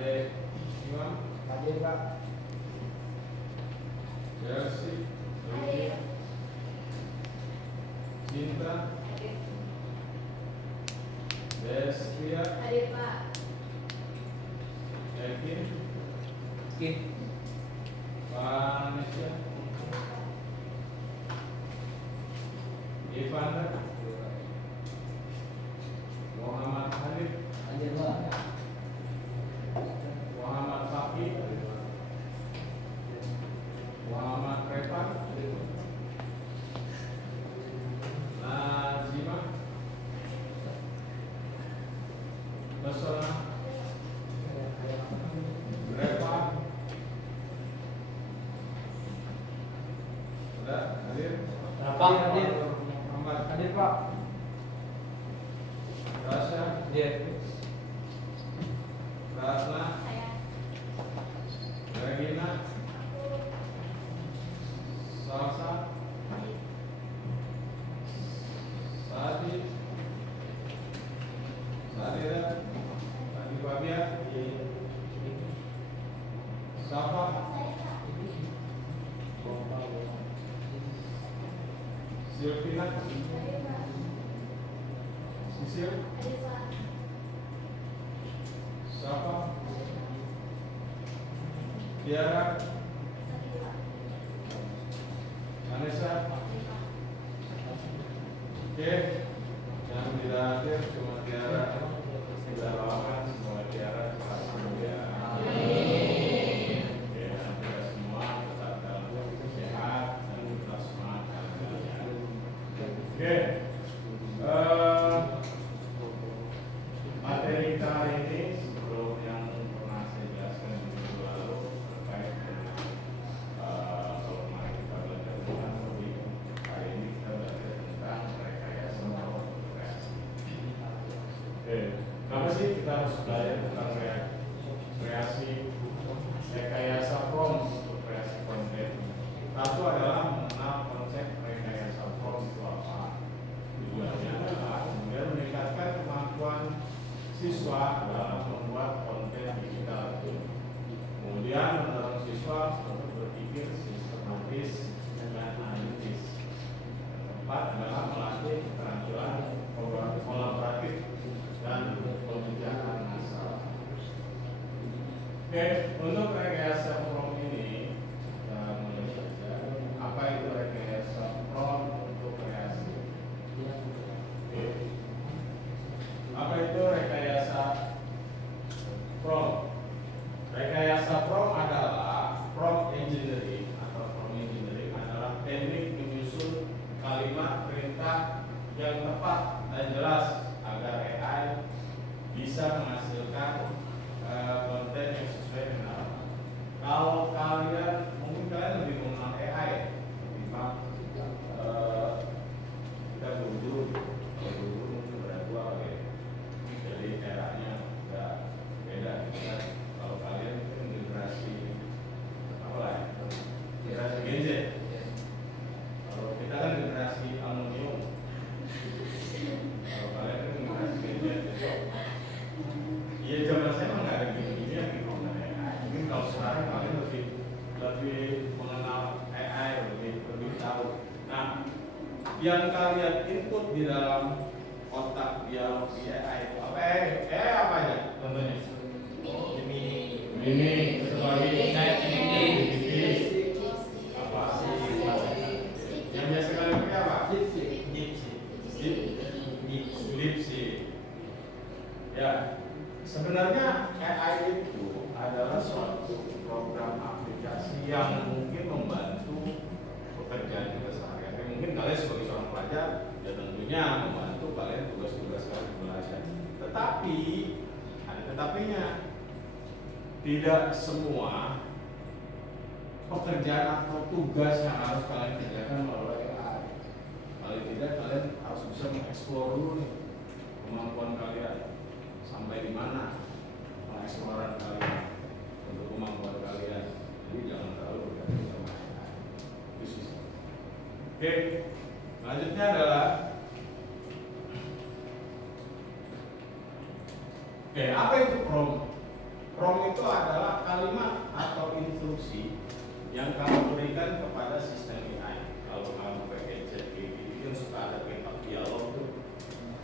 Ade Imam. Hadir Pak. Jersey. Hadir. Cinta. Hadir. Destia. Hadir Pak. Ekin. Oke. Vanessa. Ivana. Muhammad Halif. Hadir Pak. Muhammad Fakih. Muhammad Revan. Nazima. Basona. Reva. Sudah hadir? Pak hadir. Muhammad Hadir Pak. Rasya. Hadir. Ratna. Saya. Regina. Salsa. Sadi. Sadira. Sadi Fabia. Safa. Silvina. Hadir Pak. Sisil. Hadir Pak. Safa. Tiara. Hadir Pak. Vanessa. Oke, yang tidak hadir cuma Tiara. Tidak lawan semua Tiara. Ya. Oke, kita semua tetap dalam sehat dan kita semangat kalian. Oke, materi kita hari ini sebelum yang pernah saya jelaskan minggu lalu terkait dengan kalau kemarin kita belajar tentang hobi, hari ini kita belajar tentang rekayasa maupun kreasi. Oke, kenapa sih kita harus belajar tentang kreasi rekayasa prompt untuk kreasi konten? Satu adalah mengenal konsep rekayasa prompt itu apa. Tujuannya adalah kemudian meningkatkan kemampuan siswa dalam membuat konten digital itu. Kemudian mendorong siswa untuk berpikir sistematis dan analitis. Keempat adalah melatih keterampilan kolaboratif dan pemecahan masalah. Oke, untuk rekayasa prompt ini kita mulai saja. Apa itu rekayasa prompt untuk kreasi? Oke. Apa itu rekayasa prompt? Rekayasa prompt adalah prompt engineering atau prompt engineering adalah teknik menyusun kalimat perintah yang tepat dan jelas agar AI bisa menghasilkan konten yang sesuai dengan harapan. Kalau kalian mungkin kalian lebih mengenal AI ketimbang kita buru-buru mungkin berdua kali ya. Jadi eranya udah beda gitu kan. Kalau kalian mungkin generasi apa lah ya? Generasi Gen Z. Kalau kita kan generasi aluminium. Kalau kalian kan generasi Gen Z besok. Iya, zaman saya mah nggak ada gini-gini yang dikomentarin AI. Mungkin kalau sekarang kalian lebih mengenal AI, lebih tahu. Nah, yang kalian input di dalam otak dialog di AI itu apa? Apa aja? Contohnya? Ini sebagai apa? Yang biasa kalian pakai apa? Lipsi. Ya, sebenarnya AI itu adalah suatu program aplikasi yang mungkin membantu pekerjaan kita sehari-hari. Mungkin kalian sebagai seorang pelajar, ya tentunya membantu kalian tugas-tugas kalian belajar. Tetapi ada tetapinya. Tidak semua pekerjaan atau tugas yang harus kalian kerjakan melalui AI. Kalau tidak, kalian harus bisa mengeksplor dulu nih kemampuan kalian sampai di mana pengeksploran kalian untuk kemampuan kalian. Jadi jangan terlalu bergantung sama AI. Itu sih. Oke, selanjutnya adalah apa itu prompt? Prompt itu adalah kalimat atau instruksi yang kamu berikan kepada sistem AI. Kalau kamu pakai ChatGPT yang suka ada petak dialog tuh,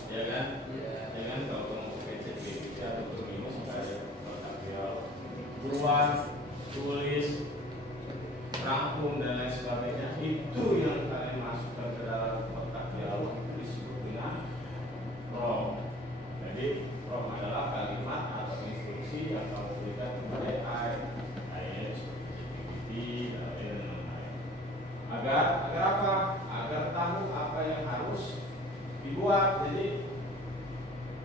ya kan? Iya. Ya kan, kalau kamu pakai ChatGPT atau Gemini suka ada petak dialog, buruan, tulis, rangkum dan lain sebagainya. Itu yang kalian masukkan ke dalam kotak dialog itu disebut dengan prompt. Jadi prompt adalah kalimat atau instruksi yang kamu berikan kepada AI, seperti GPT dan lain-lain. Agar apa? Agar tahu apa yang harus dibuat. Jadi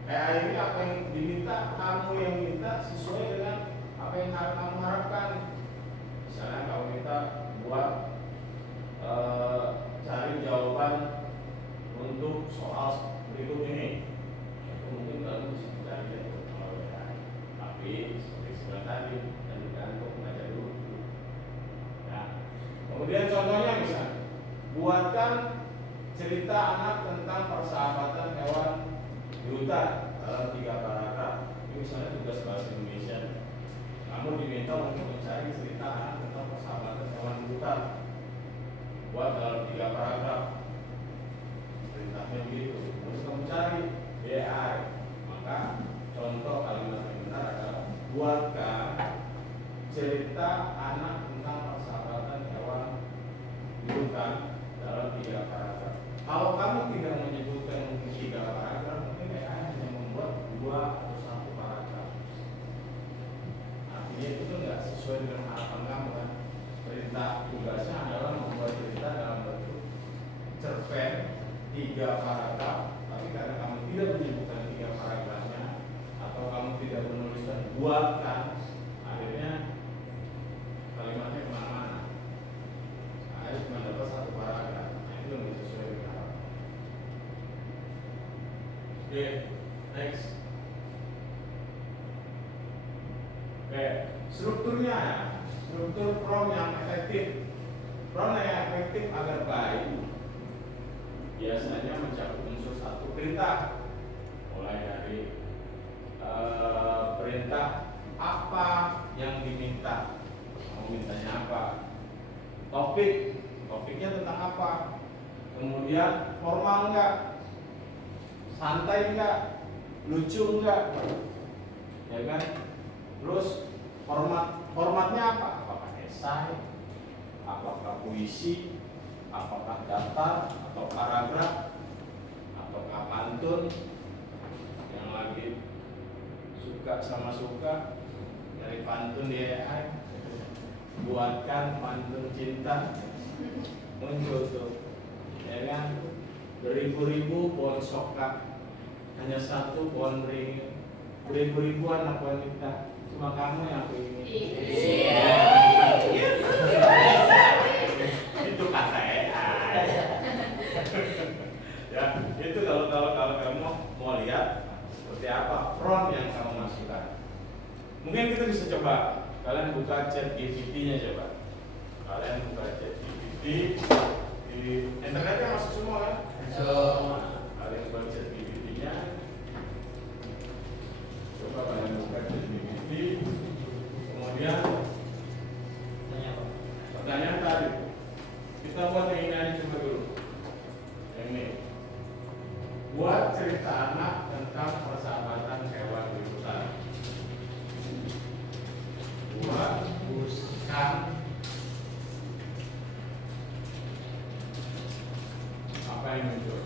AI ini apa yang diminta, kamu yang minta sesuai dengan apa yang kamu harapkan. Misalnya kamu minta buat cari jawaban untuk soal berikut ini, itu mungkin kamu bisa mencari melalui AI. Tapi seperti sebelah tadi, dan tergantung baca dulu. Nah, kemudian contohnya misalnya, buatkan cerita anak tentang persahabatan hewan di hutan dalam 3 paragraf. Ini misalnya tugas bahasa Indonesia. Kamu diminta untuk mencari cerita anak tentang persahabatan hewan di hutan. Buat dalam 3 paragraf. Perintahnya begitu. Terus kamu cari AI. Maka contoh kalimat yang benar adalah buatkan cerita anak tentang persahabatan hewan di hutan dalam 3 paragraf. Kalau kamu tidak menyebutkan 3 paragraf, mungkin AI hanya membuat 2 atau 1 paragraf. Artinya itu tuh nggak sesuai dengan harapan kamu kan. Perintah tugasnya adalah membuat cerita dalam bentuk cerpen 3 paragraf, tapi karena kamu tidak menyebutkan 3 paragrafnya atau kamu tidak menuliskan buatkan, akhirnya kalimatnya kemana-mana. Nah, cuma dapat 1 paragraf. Nah, itu yang sesuai dengan harapan. Oke, next. Oke, strukturnya ya. Struktur prompt yang efektif. Prompt yang efektif agar baik biasanya mencakup unsur 1 perintah, mulai dari perintah apa yang diminta, mau mintanya apa, topiknya tentang apa, kemudian formal enggak, santai enggak, lucu enggak, ya kan? Terus formatnya apa? Apakah esai, apakah puisi, apakah daftar atau paragraf, ataukah pantun? Yang lagi suka sama suka dari pantun di AI, buatkan pantun cinta, muncul tuh, ya kan? Beribu-ribu pohon sokak, hanya 1 pohon beringin, beribu-ribu anak wanita, cuma kamu yang aku ingin. Itu kata AI. Ya, itu kalau kamu mau lihat seperti apa prompt yang kamu masukkan. Mungkin kita bisa coba. Kalian buka ChatGPT-nya coba. Kalian buka ChatGPT di internetnya masuk semua kan? Kalian buka ChatGPT-nya. Coba kalian buka ChatGPT. Kemudian pertanyaan tadi. Kita buat yang ini aja coba dulu. Yang ini. Buat cerita anak tentang persahabatan hewan di hutan. Buskan apa yang muncul.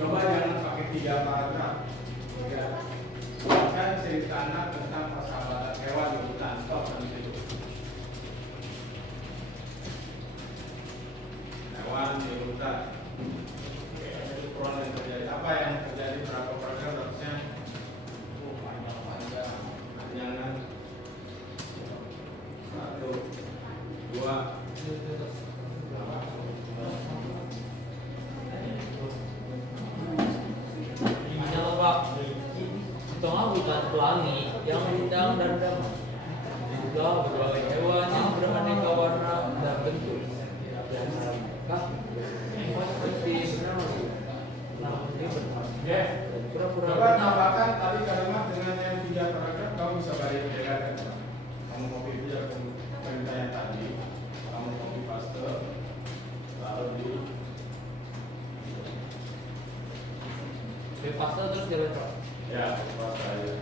Coba jangan pakai 3 paragraf. Ya. Buatkan cerita anak tentang persahabatan hewan di hutan. Stop di situ. Hewan di hutan. Itu prompt yang terjadi. Apa yang terjadi berapa paragraf harusnya? Panjangan 1, 2, Jangan Pak, tolong bukan pelangi yang undang dan juga berbagai hewan yang beraneka warna dan bentuk. Kah? Seperti Oke. Coba tambahkan tadi kalimat dengan yang 3 paragraf, kamu bisa balik bedakan. Kamu copy itu ya perintah yang tadi, kamu copy paste, lalu di paste terus direspon. ya paste aja.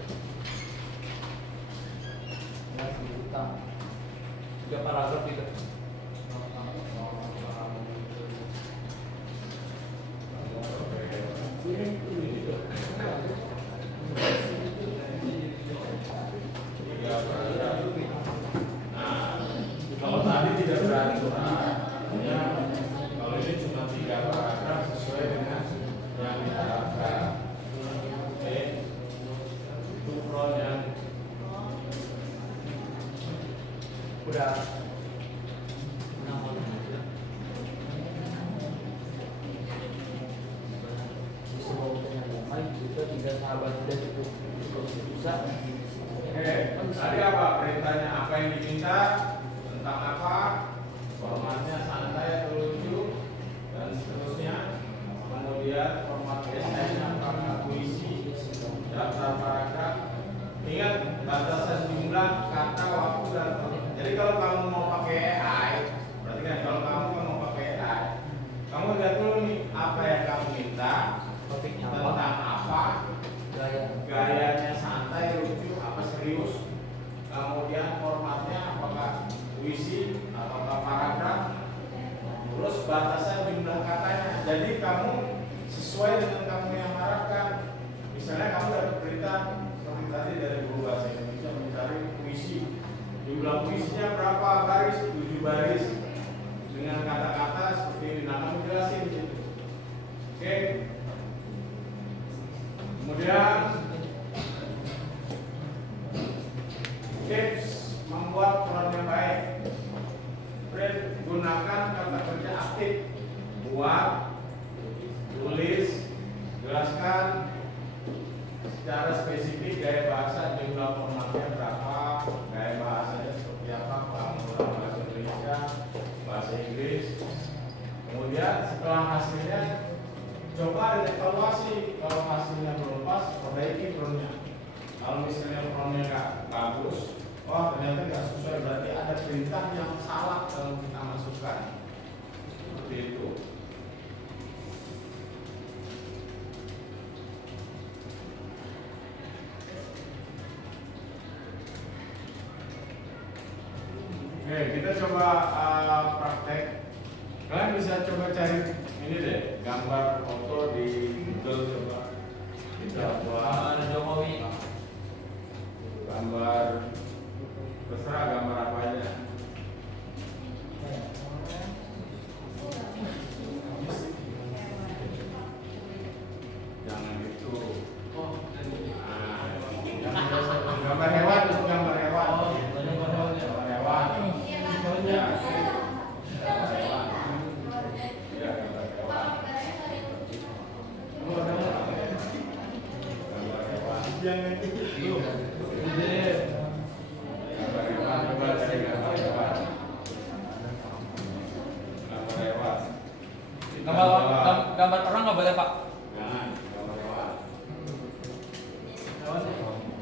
Ya, utang. 3 paragraf gitu. Nah, kalau tadi tidak beraturan, ya, kalau ini cuma 3 paragraf sesuai dengan yang diharapkan. Oke, itu frontnya. Udah. Juga 3 sahabat sudah cukup bisa. Oke, tadi apa perintahnya? Apa yang diminta? Tentang apa? Formatnya santai atau lucu dan seterusnya. Kemudian format esainya apakah puisi, daftar paragraf. Ingat batasan jumlah, kata, waktu dan tempat. Jadi kalau kamu mau pakai AI, berarti kan kalau kamu mau pakai AI, kamu lihat dulu nih apa yang kamu minta, Topiknya tentang apa, gayanya santai, lucu, apa serius, kemudian formatnya apakah puisi, apakah paragraf, terus batasan jumlah katanya. Jadi kamu sesuai dengan kamu yang harapkan. Misalnya kamu dapat berita seperti tadi dari guru bahasa Indonesia mencari puisi, jumlah puisinya berapa baris? 7 baris dengan kata-kata seperti ini. Nah, kamu jelasin di situ. Oke. Kemudian tips membuat front yang baik. Gunakan kata kerja aktif. Buat, tulis, jelaskan secara spesifik gaya bahasa, jumlah formatnya berapa, gaya bahasanya seperti apa, pengulangan bahasa Indonesia, bahasa Inggris. Kemudian setelah hasilnya coba evaluasi, kalau hasilnya belum pas, perbaiki frontnya. Kalau misalnya frontnya nggak bagus, oh ternyata nggak sesuai, berarti ada perintah yang salah kalau kita masukkan. Seperti itu. Oke, kita coba praktek. Kalian bisa coba cari ini deh, gambar foto di Google coba. Kita buat Jokowi. gambar, terserah gambar apa aja. Jangan itu. Gambar hewan itu gambar hewan. Gambar hewan. Ya. Gambar hewan. Ya, gambar hewan. Gambar hewan. Jangan itu. Gambar hewan, coba cari gambar hewan. Gambar hewan. Gambar orang nggak boleh pak. Jangan, gambar hewan.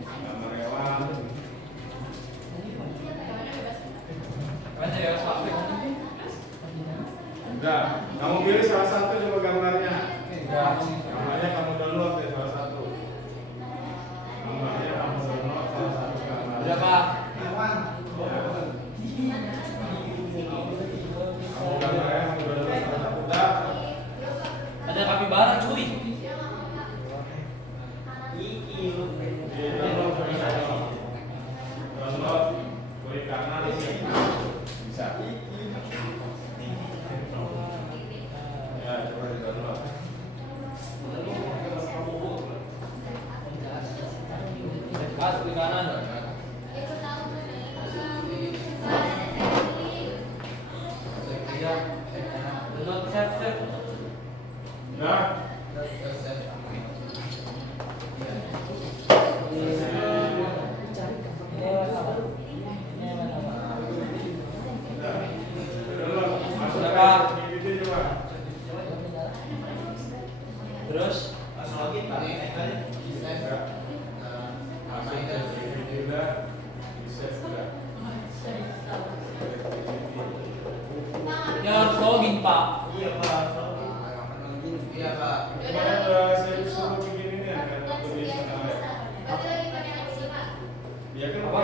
Gambar hewan. Banyak ya pak. Udah, kamu pilih salah satu coba gambarnya. Ya. Gambarnya kamu download ya salah satu. Gambarnya kamu download salah satu gambar. Udah pak. Kamu gambarnya kamu download salah satu. Udah. Ada kapibara cuy. Download, klik kanan bisa. Ya, coba di download. Pas di kanan.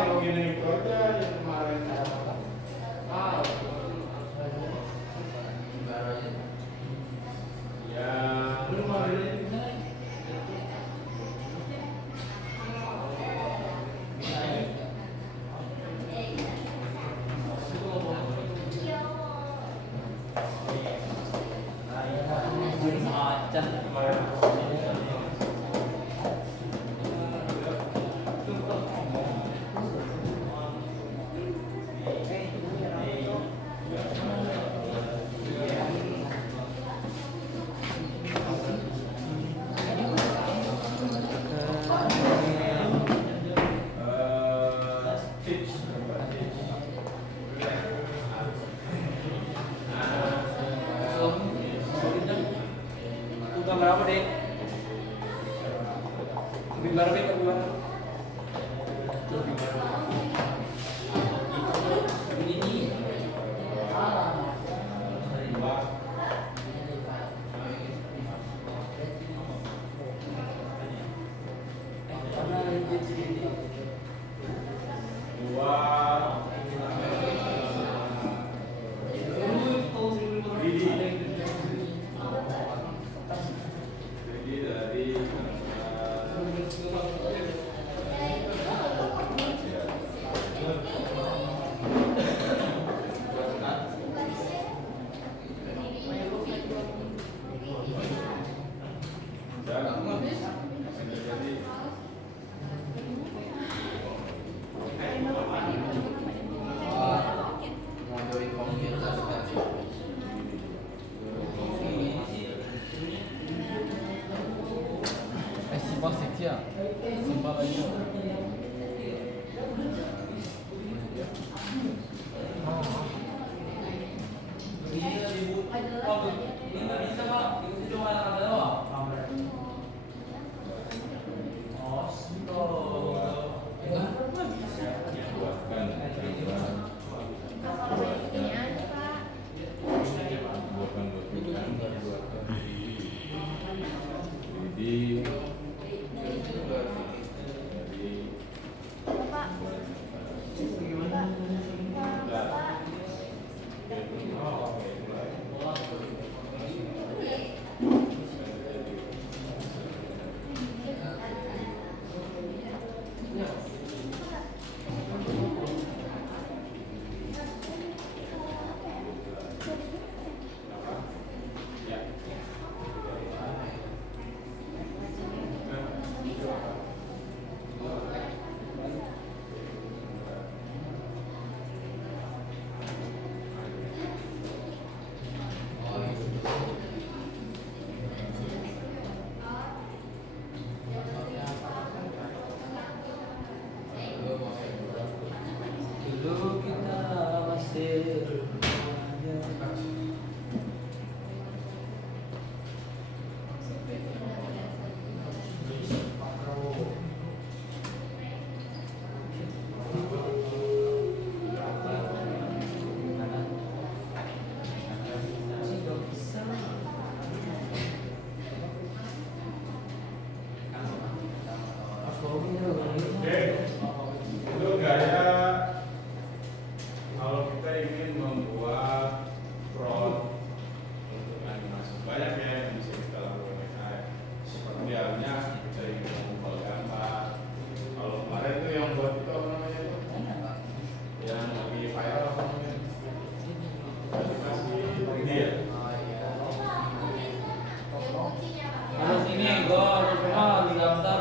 kalau gini itu aja yang kemarin Udah berapa deh? Lebih berapa deh? Lebih berapa? Ini. Itu gaya kalau kita ingin membuat prompt untuk animasi, banyak ya yang bisa kita lakukan. Seperti halnya kita ingin mengubah gambar. Kalau kemarin itu yang buat itu apa namanya itu? Yang lagi viral apa namanya? Animasi 3D ya? Terus ini gua cuma di daftar.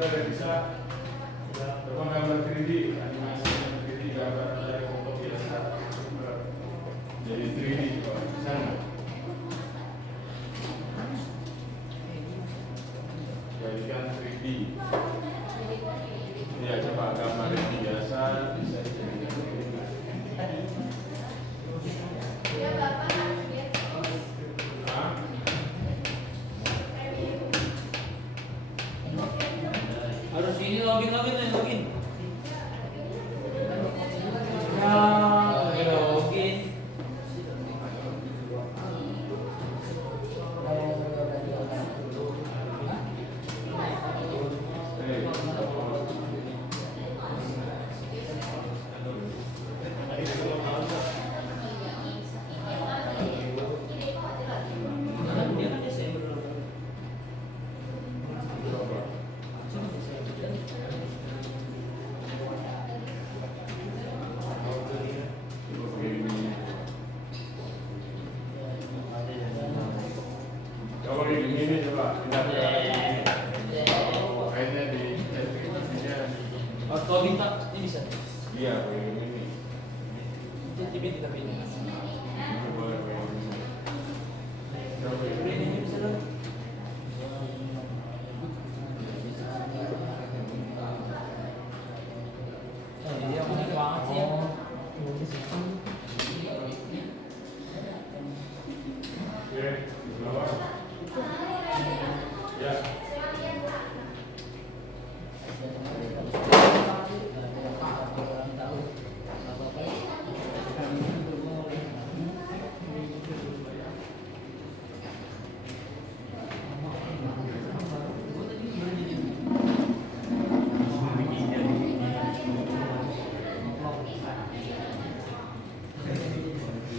Sudah bisa. Coba gambar 3D, animasi 3D gambar dari foto biasa jadi 3D coba. Bisa nggak? Jadikan 3D. Ya coba gambar yang biasa bisa dijadikan 3D. Ya Bapak harus lihat. Hah? Harus ini login. Ya, login. Coba ini coba pindah ke kayaknya di deskripsinya. Harus login Pak, ini bisa. Iya, ini. Itu TV kita pilih. Coba ini. Coba ini. Ini bisa dong. Oh, dia mau banget sih ya. Oke, bawah. Ya.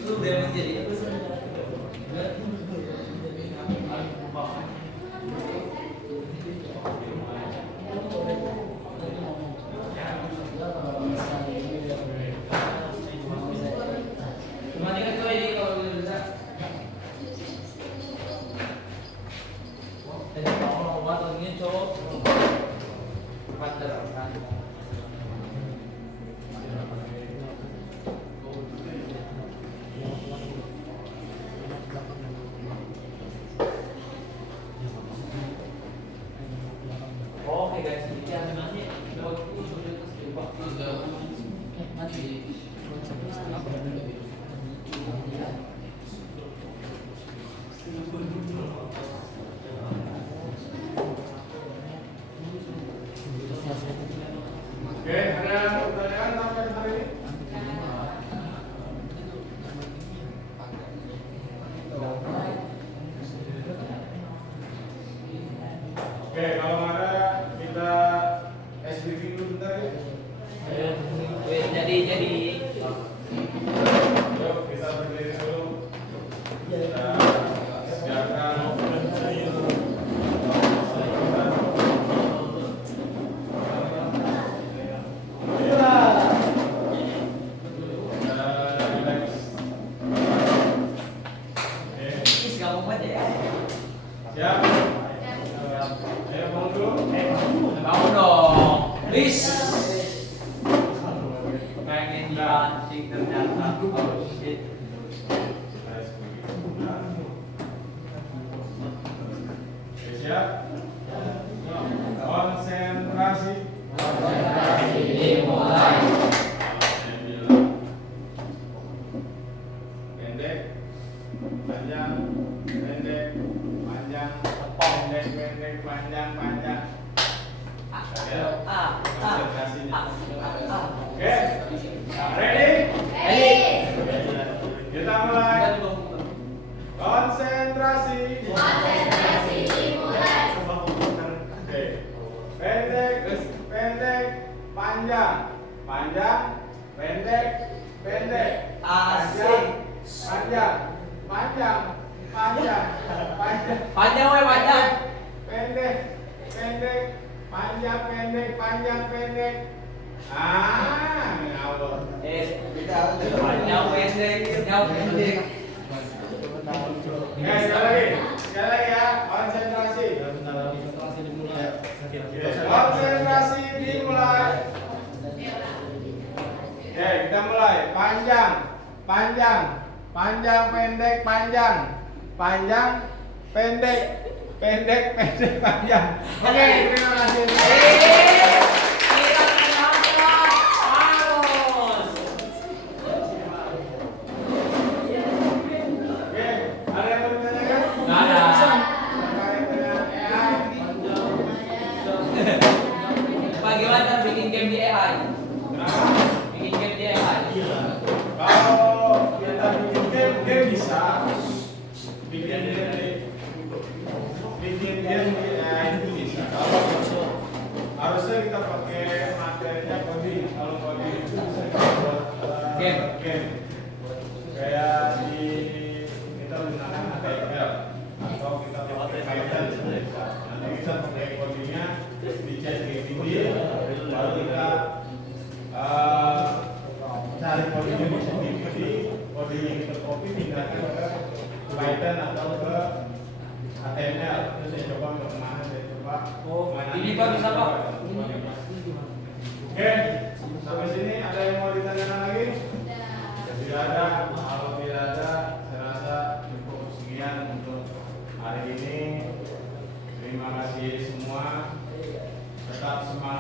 Lu udah menjadi apa sih? Cuma ingat tuh ini kalau bisa. Dan kalau obat ini cowok pacar kan. Oke guys, ini animasi Oke, ada pertanyaan sampai hari ini? Oke, kalau ada kita SBB dulu bentar ya. jadi Yuk, kita berdiri dulu. Kita siapkan. Siap? Ayo bangun dulu. bangun dong, please. Pengen dipancing ternyata. Oh shit. Oke, siap? Konsentrasi. Dimulai. Pendek, panjang, pendek, panjang, pendek, pendek, panjang, panjang. Konsentrasinya. Oke, ready? Kita mulai. Konsentrasi. Oke. Pendek, pendek, panjang, panjang, pendek, pendek, panjang, panjang, panjang, panjang, panjang, Panjang weh, panjang. pendek, pendek, panjang, pendek, panjang, pendek. Ngawur. Panjang pendek, jauh pendek. Sekali lagi ya, konsentrasi. Konsentrasi dimulai. Konsentrasi. panjang, panjang, pendek, panjang, panjang, pendek, pendek, pendek, panjang. Oke, terima kasih. Kita penonton harus. Oke, ada yang mau ditanyakan? Nggak ada. Terkait dengan AI. Bagaimana bikin game di AI? Kenapa? Bikin game di AI. Kalau kita bikin game bisa. Bikin game di AI itu bisa. Kalau harusnya kita pakai materinya coding. Kalau coding itu bisa kita buat game. Kayak di kita gunakan HTML atau kita pakai Python. Nanti kita pakai codingnya di ChatGPT, baru kita cari codingnya di ChatGPT, coding yang kita copy pindahkan ke Python atau ke HTML. Terus saya coba ke mana, saya coba mana. Ini Pak bisa Pak. Oke, sampai sini ada yang mau ditanyakan lagi? Tidak ada. Kalau tidak ada, saya rasa cukup sekian untuk hari ini. Terima kasih semua. Tetap semangat.